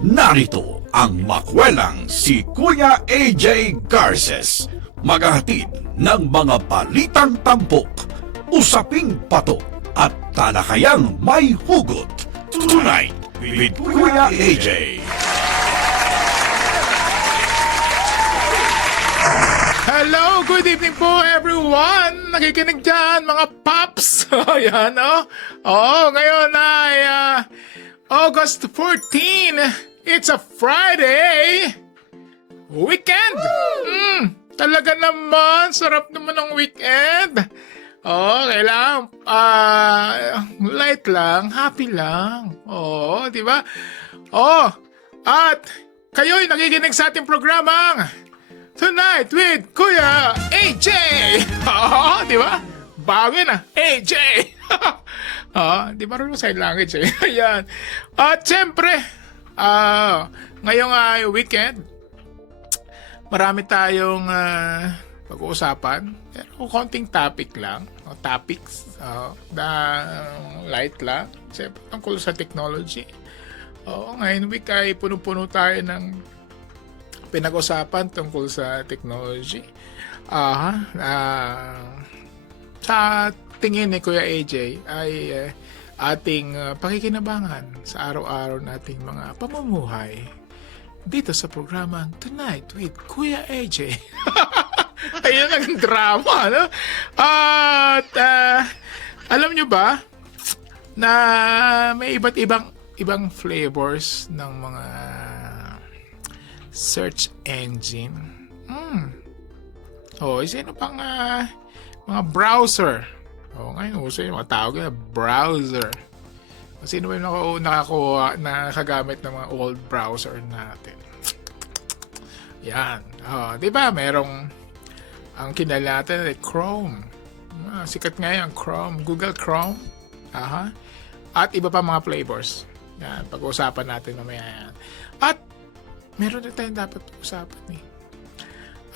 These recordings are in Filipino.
Narito ang makwelang si Kuya AJ Garces, maghahatid ng mga balitang tampok, usaping patok at talakayang may hugot. Tonight with Kuya AJ. Hello, good evening po everyone! Nakikinig dyan mga paps! Ayan, oh. Ngayon ay August 14. It's a Friday! Weekend! Talaga naman, sarap naman ng weekend! Kailangan, light lang, happy lang. Di ba? At kayo'y nakikinig sa ating programang Tonight with Kuya AJ! Di ba? Bago na, AJ! Di ba rin sign language eh? Ayan. At siyempre, ngayong weekend, marami tayong pag-uusapan. Pero konting topic lang. Topics na light lang. Siyempre, tungkol sa technology. Ngayon week ay puno-puno tayo ng pinag-usapan tungkol sa technology. Sa tingin ni Kuya AJ ay ating pakikinabangan sa araw-araw nating mga pamumuhay dito sa programang Tonight with Kuya AJ. Ayun ang drama, no? At alam nyo ba na may iba't ibang flavors ng mga search engine. Sino pang mga browser? Ngayon uso yung mga tawag na browser. Sino ba yung nakagamit ng mga old browser natin? Yan. Di ba merong ang kinala natin ay Chrome. Sikat ngayon ang Chrome, Google Chrome. At iba pa mga flavors. Yan, pag-uusapan natin mamaya yan. At meron na tayong dapat usapan eh.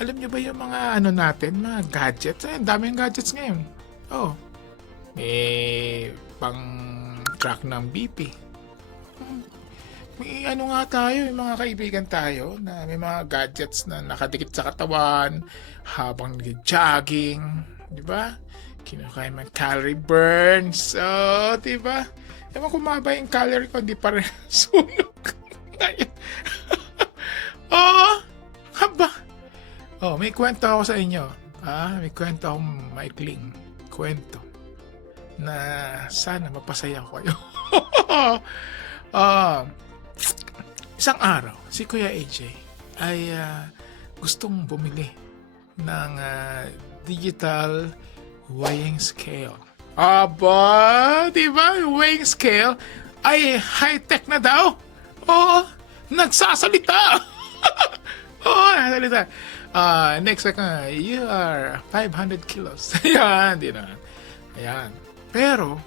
Alam nyo ba yung mga natin, mga gadgets? Ang daming gadgets ngayon. May pang track ng BP. May nga tayo, yung mga kaibigan tayo na may mga gadgets na nakadikit sa katawan habang nag-jogging. Di ba? Kinakain mga calorie burns. Di ba? Ewan kung mababa yung calorie ko, hindi pa rin sunog. Haba. May kwento ako sa inyo. May kwento akong maikling kwento na sana mapasaya ko kayo. Isang araw, si Kuya AJ ay gustong bumili ng digital weighing scale. Diba? Weighing scale ay high-tech na daw. Nagsasalita. Nagsasalita. Next you are 500 kilos. Ayan, di na. Ayan. Pero,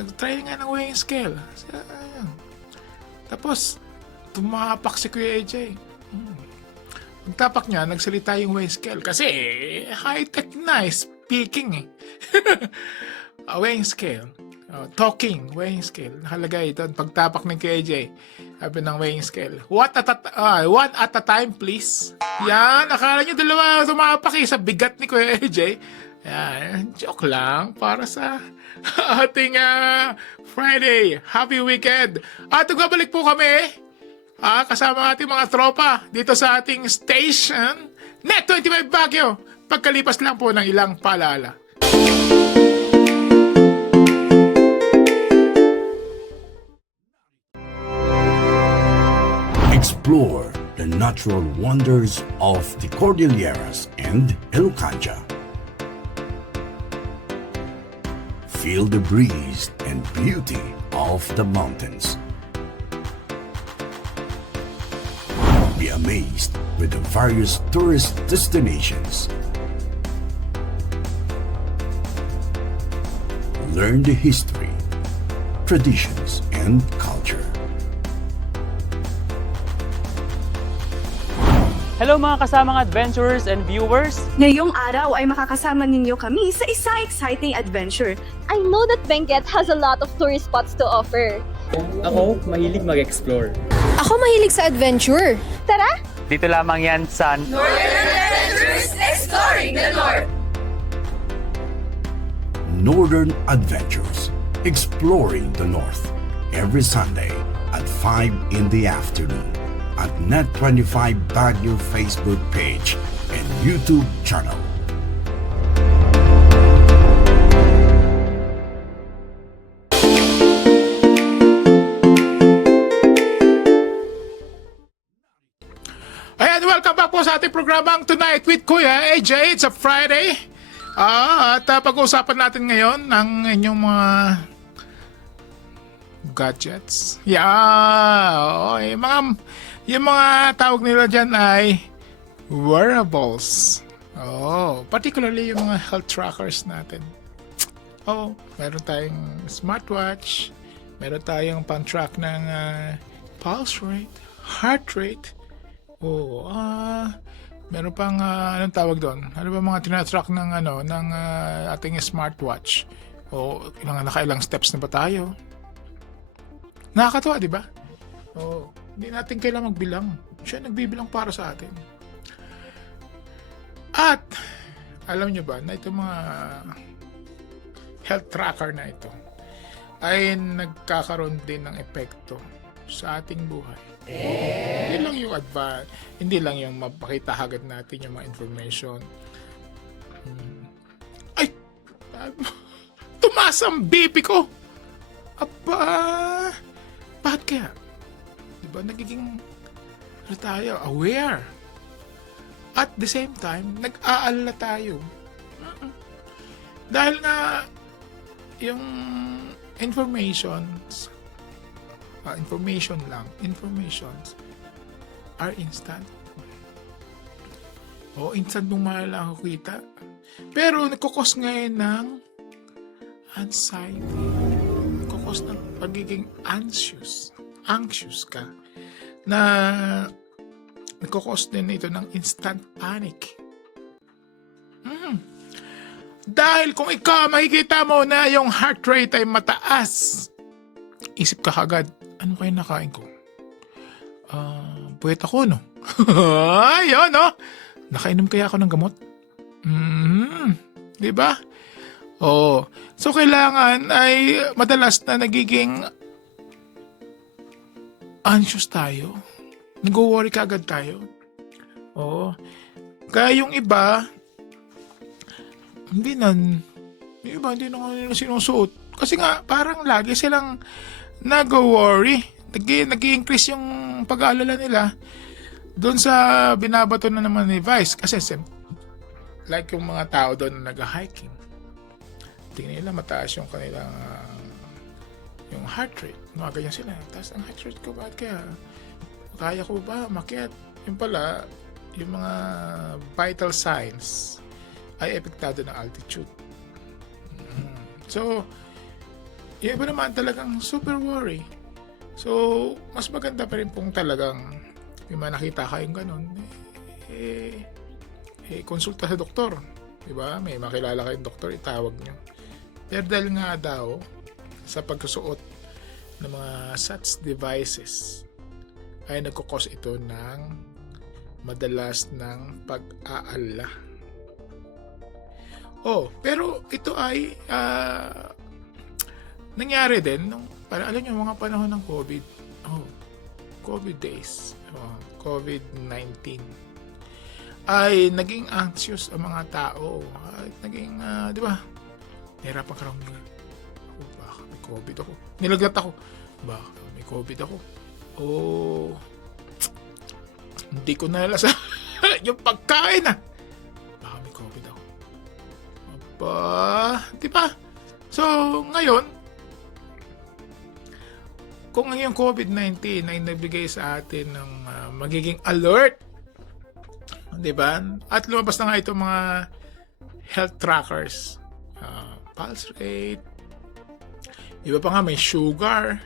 nag-try nga ng weighing scale. Ayan. Tapos, tumapak si Kuya AJ. Pagtapak niya, nagsalita yung weighing scale. Kasi, high-tech na, speaking eh. Weighing scale. Talking, weighing scale. Nakalagay doon. Pagtapak ng Kuya AJ, sabi ng weighing scale. One at a time, please. Yan, akala nyo dalawa tumapak sa bigat ni Kuya AJ. Yan, joke lang para sa ating Friday. Happy weekend. At nagbabalik po kami kasama ating mga tropa dito sa ating station Net 25 Baguio. Pagkalipas lang po ng ilang paalala. Explore the natural wonders of the Cordilleras and Elucanja. Feel the breeze and beauty of the mountains. Be amazed with the various tourist destinations. Learn the history, traditions, and culture. Hello mga kasamang adventurers and viewers! Ngayong araw ay makakasama ninyo kami sa isang exciting adventure. I know that Benguet has a lot of tourist spots to offer. Ako, mahilig mag-explore. Ako mahilig sa adventure. Tara! Dito lamang yan sa Northern Adventures, Exploring the North, every Sunday at 5 in the afternoon at Net25 Baguio Facebook page and YouTube channel. Ayan, welcome back po sa ating programang Tonight with Kuya AJ. It's a Friday. At pag-uusapan natin ngayon ng inyong mga gadgets. Yeah, yung mga tawag nila dyan ay wearables. Particularly yung mga health trackers natin. Meron tayong smartwatch, meron tayong pang-track ng pulse rate, heart rate. Meron pang anong tawag doon? Ano ba mga tinatrack ng ating smartwatch? Nakailang steps na ba tayo? Nakakatuwa, di ba? Hindi natin kailangang magbilang. Siya nagbibilang para sa atin. At alam nyo ba na itong mga health tracker na ito ay nagkakaroon din ng epekto sa ating buhay. Hindi lang yung hindi lang yung mapakita agad natin yung mga information. Ay! Tumaas ang BP ko! Aba! Bakit kaya? Diba nagiging tayo aware? At the same time, nag-aalala tayo. Dahil nga yung informations are instant. Instant mong makakita. Pero nagkukos ngayon ng anxiety. Nagkukos ng pagiging anxious ka. Na nagkukos din ito ng instant panic. Dahil kung ikaw makikita mo na yung heart rate ay mataas, isip ka agad, ano kayo nakain ko? Puwet ako, no? Ayun, no? Nakainom kaya ako ng gamot? Di ba? So kailangan ay madalas na nagiging anxious tayo. Nag-worry ka agad tayo. Kaya yung iba, hindi na nila sinusuot. Kasi nga, parang lagi silang nag-worry. Nag-i-increase yung pag-aalala nila doon sa binabato na naman ni Vice. Kasi like yung mga tao doon na nag-hiking, tingnan nila mataas yung kanilang yung heart rate. Mga ganyan sila. Taas ang heart rate ko. Bakit kaya? Kaya ko ba makiat? Yung pala, yung mga vital signs ay epektado ng altitude. So, yung iba naman talagang super worry. So, mas maganda pa rin pong talagang yung mga nakita kayong ganun, konsulta sa doktor. Diba? May makilala kayong doktor, itawag nyo. Pero dahil nga daw, sa pagsusuot ng mga such devices, ay nagkukos ito ng madalas ng pag-aalala. Pero ito ay nangyari din nung alam nyo, mga panahon ng COVID. COVID days. COVID-19. Ay naging anxious ang mga tao. At naging, di ba? Nahirapan ka lang. Baka may COVID ako. Nilaglat ako. Baka may COVID ako. Hindi ko nalasa yung pagkain Baka may COVID ako. Di ba? So, ngayon, kung yung COVID-19 ay nagbigay sa atin ng magiging alert, di ba? At lumabas na nga itong mga health trackers, pulse rate, iba pa nga may sugar,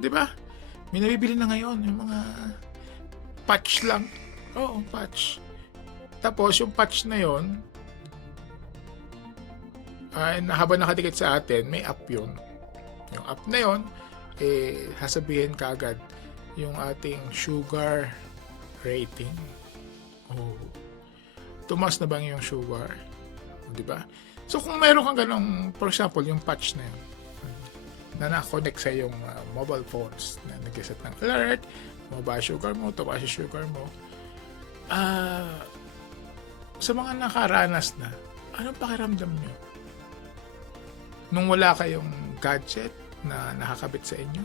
di ba? May nabibili na ngayon yung mga patch lang. Patch. Tapos yung patch na yon ay habang nakadikit sa atin, may app yun. Yung app na yon sasabihin kaagad yung ating sugar rating. Oh. Tumas na ba yung sugar? Di ba? So kung meron kang ganong, for example, yung patch na yun, na na-connect sa yung mobile phones, na nag-set ng alert, mababa sugar mo, tumaas yung sugar mo, sa mga nakaranas na, anong pakiramdam nyo? Nung wala kayong gadget na nakakabit sa inyo?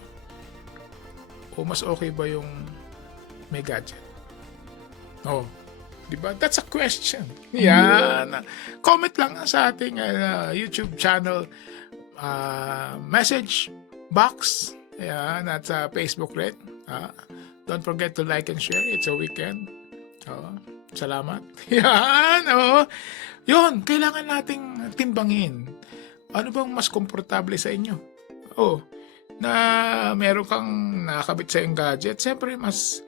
O mas okay ba yung may gadget? Oh, di ba? That's a question. Yan. Comment lang sa ating YouTube channel message box. Yan. At sa Facebook rin. Don't forget to like and share. It's a weekend. Salamat. Yan. Yun. Kailangan nating timbangin. Ano bang mas komportable sa inyo? Na meron kang nakakabit sa iyong gadget. Siyempre, mas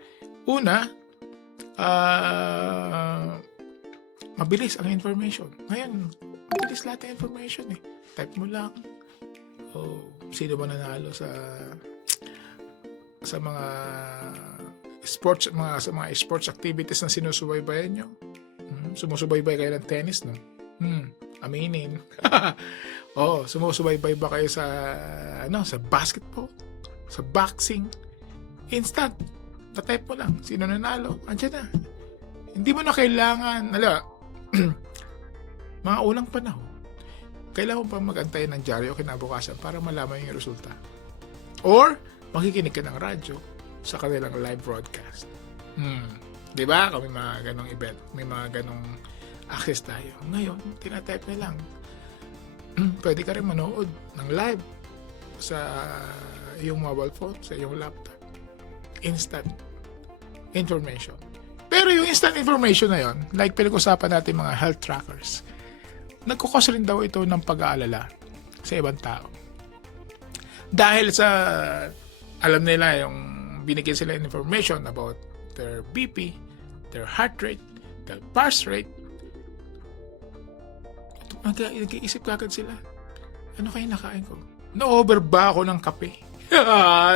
una, mabilis ang information. Ngayon, mabilis lahat ng information eh. Type mo lang. Sino ba nanalo sa mga sports, sa mga sports activities na sinusubaybayan nyo? Sumusubaybay kayo ng tennis, no? Aminin. Sumusubaybay ba kayo sa basketball? Sa boxing? Instant. Tatype mo lang. Sino nanalo? Andiyan na. Hindi mo na kailangan, mga unang panahon, kailangan mo pa mag-antay ng dyaryo kinabukasan para malaman yung resulta. Or, makikinig ka ng radyo sa kanilang live broadcast. Di ba? Kung may mga ganong event, may mga ganong access tayo. Ngayon, tinatype na lang. Pwede ka rin manood ng live sa iyong mobile phone, sa iyong laptop. Instant information. Pero yung instant information na yon, like pinag-usapan natin mga health trackers, nagkukos rin daw ito ng pag-aalala sa ibang tao. Dahil sa alam nila yung binigyan sila information about their BP, their heart rate, their pulse rate, nag-iisip kagad sila, ano kayong nakain ko? Na-over ba ako ng kape?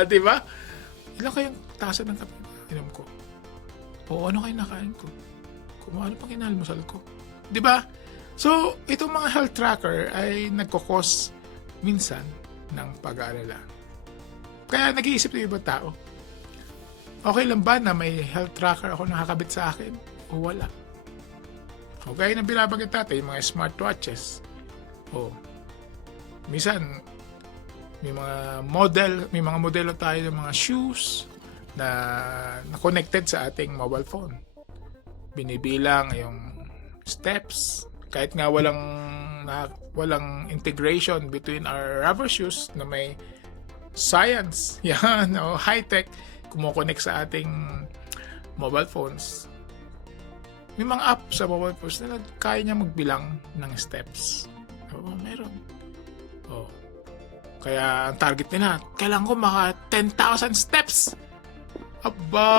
Di ba? Ilan kayong tasa ng kape inom ko? O ano kayong nakain ko? Kung ano pang inalmusal ko? Di ba? So, itong mga health tracker ay nagkukos minsan ng pag-aalala. Kaya nag-iisip ng ibang tao, okay lang ba na may health tracker ako nakakabit sa akin? O wala? O gaya ng binabanggit natin, yung mga smartwatches. Minsan, may mga modelo tayo ng mga shoes na connected sa ating mobile phone. Binibilang yung steps. Kahit nga walang integration between our rubber shoes na may science, yan, high-tech, kumukonect sa ating mobile phones. May mga app sa mobile phones na kaya niya magbilang ng steps. Meron. Kaya ang target nila, kailangan ko maka 10,000 steps. Aba!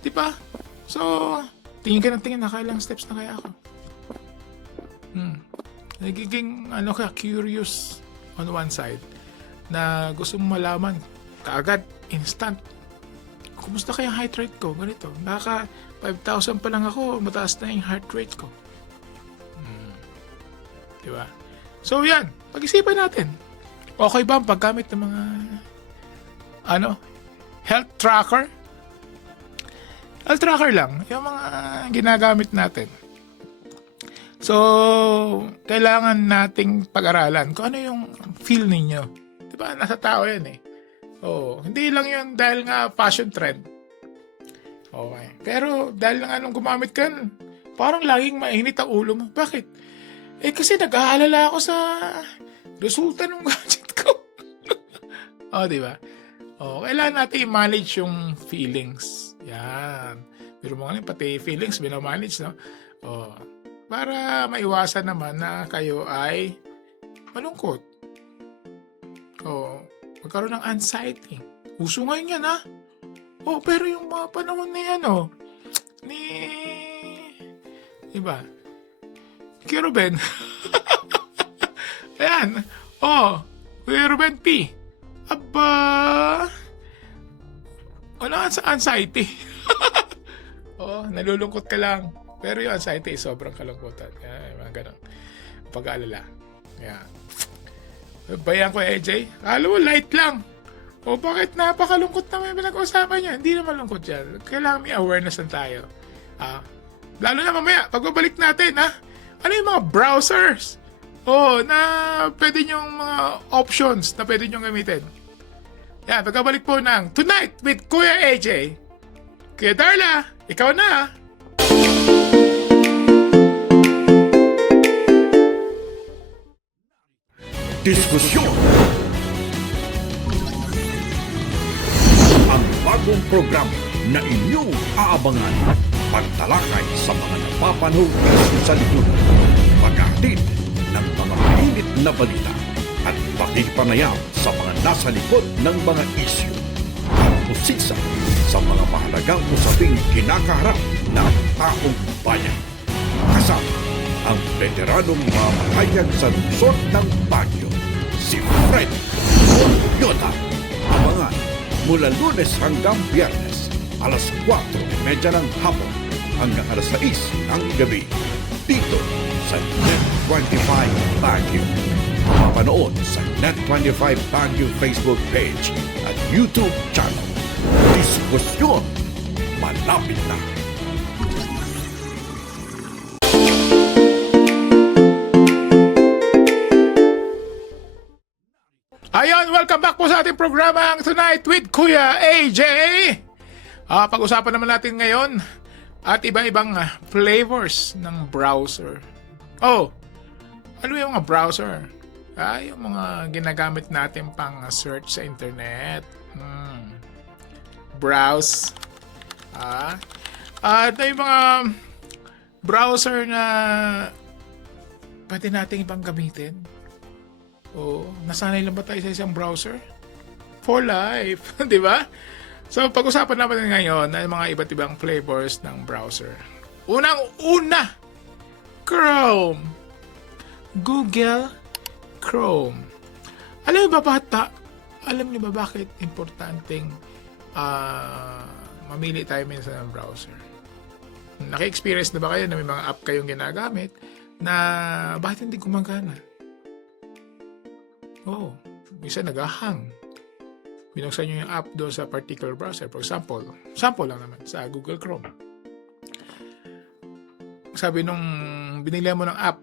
Diba? So, tingin ka ng tingin na kailang steps na kaya ako. Nagiging curious on one side na gusto mong malaman kaagad, instant. Kumusta kaya heart rate ko? Ganito. Naka 5,000 pa lang ako, mataas na yung heart rate ko. Diba? So yan, pag-isipan natin. Okay ba ang paggamit ng mga health tracker? Health tracker lang, yung mga ginagamit natin. So, kailangan nating pag-aralan kung ano yung feel ninyo. Diba? Nasa tao yan eh. Hindi lang yun dahil nga fashion trend. Okay. Pero dahil nga nung gumamit ka, parang laging mainit ang ulo mo. Bakit? Kasi nag-aalala ako sa resulta ng gadget ko. Diba? Kailangan natin i-manage yung feelings. Yan. Pero mga pati feelings, binamanage, no? Para maiwasan naman na kayo ay malungkot. Magkaroon ng anxiety. Uso ngayon yan, ha? Pero yung mga panahon na yan, diba? Kuya Ruben. Ayan. Kuya Ruben P. Aba, wala sa anxiety. Oo, nalulungkot ka lang. Pero yung anxiety, sobrang kalungkutan. Yan, mga ganun. Pag-aalala. Yan. Bayan ko, AJ. Alam mo, light lang. O bakit napakalungkot na may pinag-uusapan niya? Hindi naman lungkot yan. Kailangan may awareness na tayo. Lalo na mamaya, pagbabalik natin, ano yung mga browsers? Na pwede nyong mga options na pwede nyong gamitin. Yan, pagkabalik po ng Tonight with Kuya AJ. Kuya Darla, ikaw na. Diskusyon. Ang bagong programa na inyong aabangan. Pagtalakay sa mga napapanahong sa lipunan. Paghatid ng mga mainit na balita at pakikipanayam sa mga nasa likod ng mga isyu. At pusisa sa mga mahalagang usaping kinakaharap ng taong bayan. Kasama ang veteranong mamahayag sa lungsod ng Baguio, si Fred Yota. Abangan mula Lunes hanggang Biyernes, alas 4:30 ng hapon hanggang alas 6 ng gabi. Dito sa Net25 Baguio. Mapapanood sa Net25 Baguio Facebook page at YouTube channel. Diskusyon malapit na. Ayun, welcome back po sa ating programang Tonight with Kuya AJ. Pag-usapan naman natin ngayon at iba-ibang flavors ng browser. Ano yung mga browser? Yung mga ginagamit natin pang search sa internet. Browse. At yung mga browser na pwede natin ibang gamitin. Nasanay lang ba tayo sa isang browser? For life, di ba? So, pag-usapan natin ngayon ay mga iba't ibang flavors ng browser. Unang-una, Chrome. Google Chrome. Alam niyo ba bakit importanteng mamili tayo minsan ng browser? Naki-experience na ba kayo na may mga app kayong ginagamit na bakit hindi gumagana? Minsan nag-hang. Binuksan nyo yung app doon sa particular browser. For example, sample lang naman sa Google Chrome. Sabi nung binili mo ng app,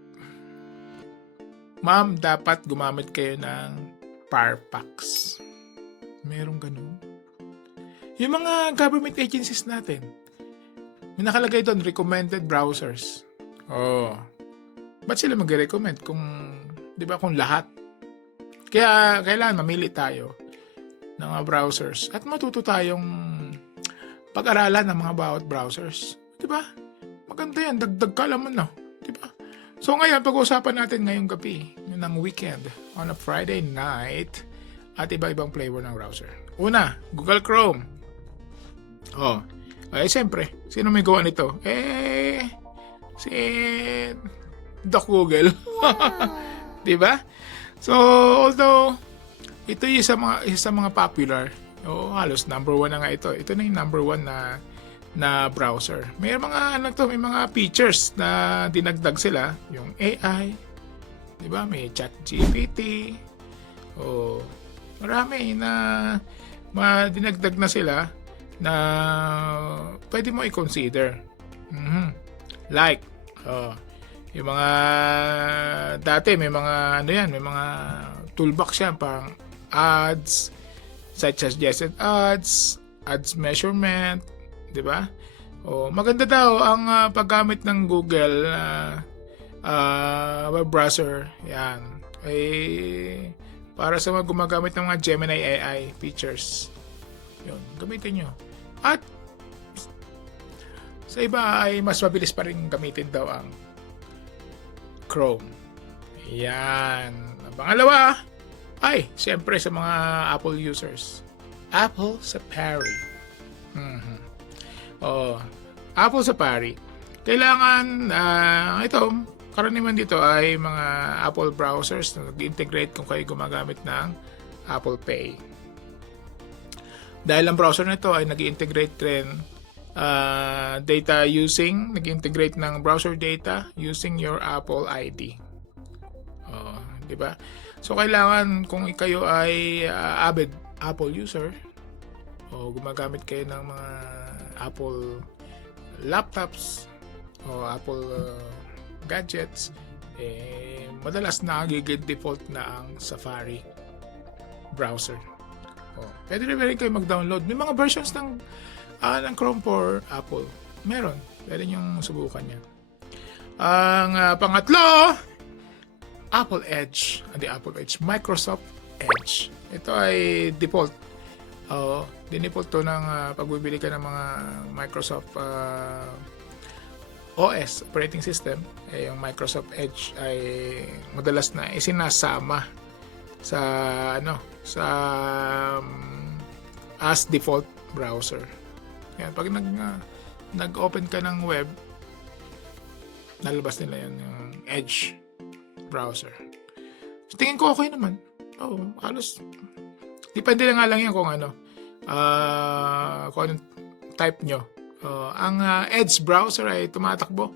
ma'am, dapat gumamit kayo ng Firefox. Merong ganun. Yung mga government agencies natin, may nakalagay doon, recommended browsers. Ba't sila mag-recommend kung, di ba, kung lahat? Kaya kailangan mamili tayo ng mga browsers at matuto tayong pag-aralan ng mga bawat browsers. Diba? Maganda yan. Dagdag kaalaman na. Diba? So ngayon, pag-uusapan natin ngayong gabi ng weekend on a Friday night at iba-ibang flavor ng browser. Una, Google Chrome. Siyempre, sino may gawa nito? Si Doc Google. Diba? So, although ito yung isa mga popular, halos number 1 na nga ito. Ito na yung number 1 na browser. May may mga features na dinagdag sila, yung AI, 'di ba? May ChatGPT. Marami na dinagdag na sila na pwede mo i-consider. Like, yung mga dati may mga may mga toolbox yan pang ads, suggested ads measurement, 'di ba? Maganda daw ang paggamit ng Google web browser. Yan. Para sa mga gumagamit ng mga Gemini AI features. 'Yun, gamitin niyo. At sa iba ay mas mabilis pa rin gamitin daw ang Chrome. Yan. Pangalawa, siyempre sa mga Apple users. Apple Safari. Apple Safari. Kailangan, karaniwan dito ay mga Apple browsers na nag-integrate kung kayo gumagamit ng Apple Pay. Dahil ang browser na ito ay nag-integrate rin nag-integrate ng browser data using your Apple ID. Di ba? So kailangan kung kayo ay avid Apple user o gumagamit kayo ng mga Apple laptops o Apple gadgets, madalas default na ang Safari browser. Pwede rin kayo mag-download. May mga versions ng Chrome for Apple. Meron. Pwede nyo subukan yan. Ang pangatlo, Apple Edge. Microsoft Edge. Ito ay default. Dinefault to ng pagbibili ka ng mga Microsoft OS, operating system. Yung Microsoft Edge ay madalas na isinasama sa as default browser. Yan, pag nag-open ka ng web, nalabas nila yan yung Edge browser. So, tingin ko okay naman. Halos depende na nga lang yan kung kung anong type nyo. Ang Edge browser ay tumatakbo,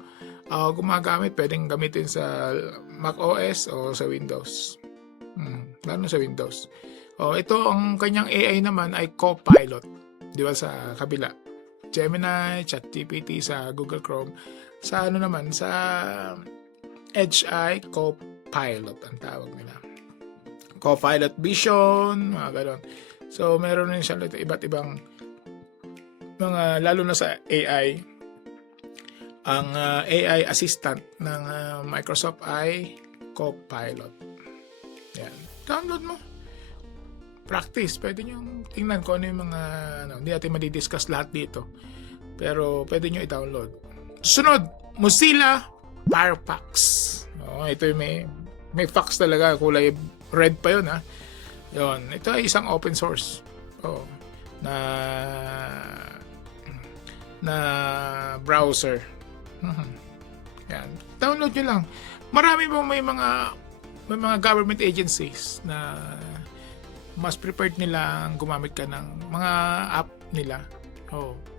gumagamit, pwedeng gamitin sa Mac OS o sa Windows. Lalo sa Windows. Ito, ang kanyang AI naman ay Copilot. Di ba sa kabila? Gemini, ChatGPT sa Google Chrome. Sa sa Edge ay Copilot ang tawag nila. Copilot Vision, mga ganon. So, meron rin siya iba't ibang mga, lalo na sa AI. Ang AI assistant ng Microsoft ay Copilot. Yan. Download mo. Practice. Pwede nyo tingnan kung ano yung mga hindi natin madidiscuss lahat dito. Pero pwede nyo i-download. Sunod, Mozilla Firefox. Ito yung may fax talaga. Kulay red pa yun, ha. Yun. Ito ay isang open source. Na browser. Yan. Download nyo lang. Marami po may mga government agencies na mas prepared nilang gumamit ka ng mga app nila.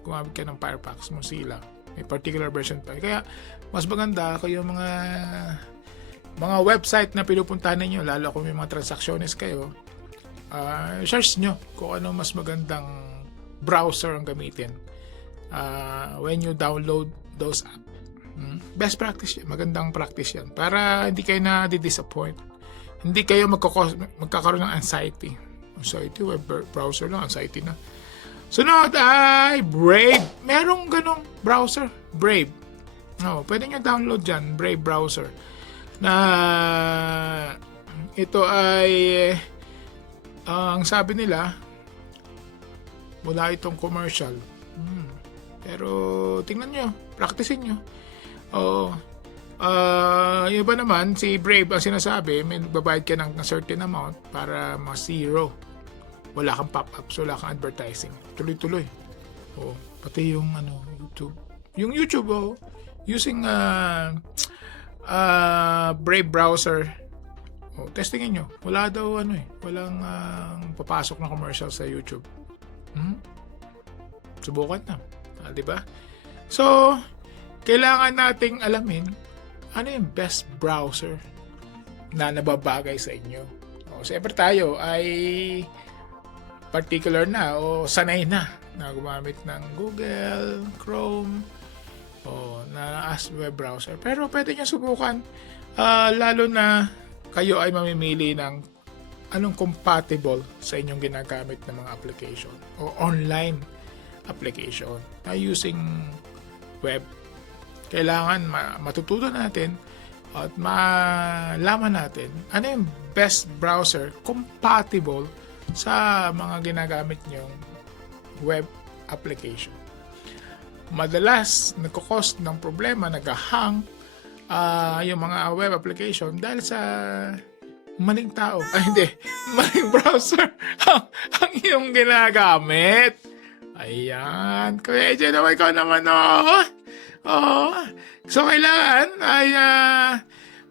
Gumamit ka ng Firefox, Mozilla. May particular version pa. Kaya mas maganda kung yung mga website na pinupuntahan ninyo, lalo kung may mga transactions kayo, search nyo kung ano mas magandang browser ang gamitin when you download those apps. Best practice yan. Magandang practice yan. Para hindi kayo na-disappoint. Hindi kayo magkakaroon ng anxiety. Web browser lang, anxiety na. Sunod ay Brave. Merong ganong browser, Brave. Pwede nyo download dyan, Brave browser. Na ito ay ang sabi nila, wala itong commercial. Pero tingnan nyo, practicein nyo. Yung iba naman, si Brave ang sinasabi, may babayad ka ng certain amount para ma-zero. Wala kang pop-ups, wala kang advertising. Tuloy-tuloy. Pati yung YouTube. Yung YouTube, using Brave browser, testingin nyo. Wala daw walang papasok na commercial sa YouTube. Subukan na. Di ba? So, kailangan nating alamin ano yung best browser na nababagay sa inyo. Siyempre tayo ay particular na o sanay na gumamit ng Google, Chrome, na as web browser. Pero pwede nyo subukan, lalo na kayo ay mamimili ng anong compatible sa inyong ginagamit na mga application o online application na using web. Kailangan matutunan natin at malaman natin ano yung best browser compatible sa mga ginagamit nyong web application. Madalas nagko-cause ng problema, nag-hang yung mga web application dahil sa maling tao. Maling browser ang iyong ginagamit. Ayan. Kuya AJ naman, ikaw naman, So, kailangan ay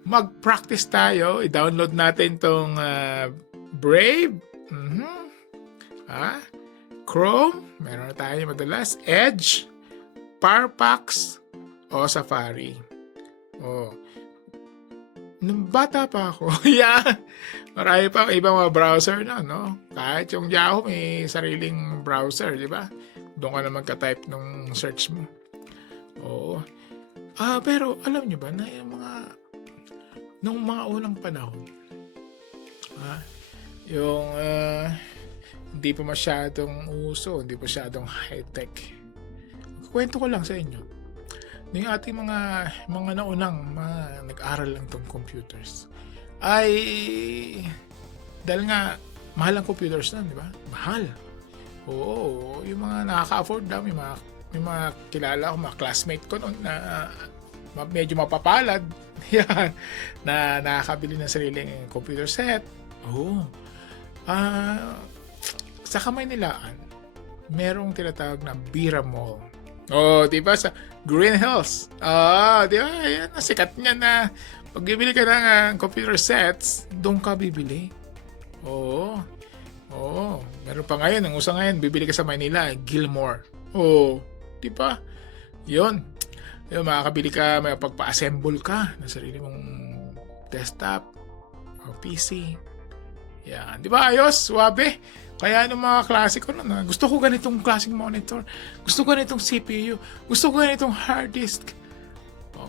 mag-practice tayo. I-download natin tong Brave. Chrome, meron na tayo madalas, Edge, Firefox, o Safari. Oh. Nung bata pa ako, marami pa ibang mga browser na, no? Kahit yung Yahoo may sariling browser, di ba? Doon ka na magka-type ng search mo. Oo. Pero alam nyo ba na yung nung mga unang panahon, yung hindi pa masyadong uso, hindi pa masyadong high-tech. Kwento ko lang sa inyo. Yung ating mga naunang nag-aral lang tong computers ay dahil nga mahal ang computers na, di ba? Mahal. Oo, yung mga nakaka-afford daw, may mga kilala ko, mga classmate ko noon na medyo mapapalad yan, na nakakabili ng sariling computer set. Oo. Sa Kamay Nilaan, merong tinatawag na Bira Mall. Oh, di ba sa Green Hills? Di ba? Yan, sikat niya na pag bibili ka ng computer sets, doon ka bibili. Oo. Meron pa ngayon, ang usa ngayon, bibili ka sa Manila, Gilmore. Di ba? Yun, makakabili ka, may pagpa-assemble ka ng sarili mong desktop o PC. Yan, di ba? Ayos, suwabe. Kaya nung mga klase ko na, gusto ko ganitong klaseng monitor, gusto ko ganitong CPU, gusto ko ganitong hard disk,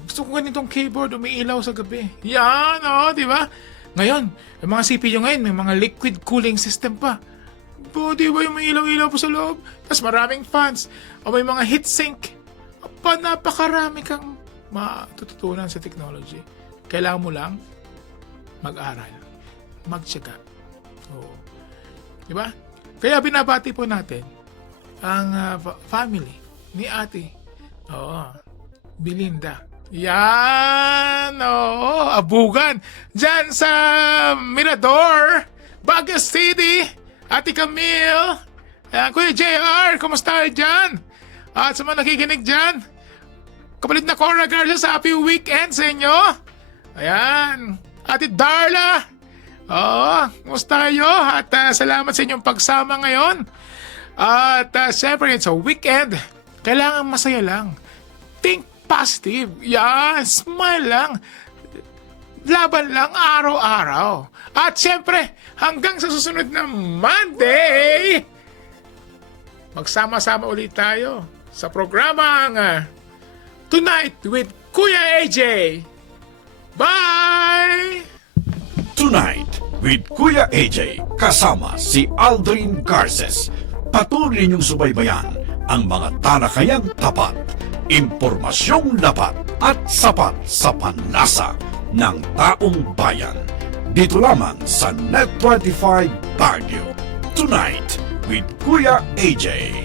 gusto ko ganitong keyboard, umiilaw sa gabi. Yan, di ba? Ngayon, yung mga CPU ngayon, may mga liquid cooling system pa. Di ba yung may ilaw-ilaw po sa loob? Tapos maraming fans. O may mga heatsink. Napakarami kang matututunan sa technology. Kailangan mo lang mag-aral. Magtiyaga. Oo. Di ba? Kaya binabati po natin ang family ni Ate Belinda. Yan! Abugan! Diyan sa Mirador, Baguio City, Ate Camille, Kuya JR, kumusta dyan? At sa mga nakikinig dyan, kapalit na Cora Garza sa happy weekend sa inyo. Ayan, Ate Darla, kumusta kayo? At salamat sa inyong pagsama ngayon. At siyempre, it's a weekend. Kailangan masaya lang. Think positive. Yan, smile lang. Laban lang araw-araw. At siyempre, hanggang sa susunod na Monday, magsama-sama ulit tayo sa programang Tonight with Kuya AJ. Bye! Tonight with Kuya AJ kasama si Aldrin Garces. Patuloy niyong subaybayan ang mga talakayang tapat, impormasyong lapat at sapat sa panlasa ng taong bayan. Dito lamang sa Net25 Baguio. Tonight with Kuya AJ.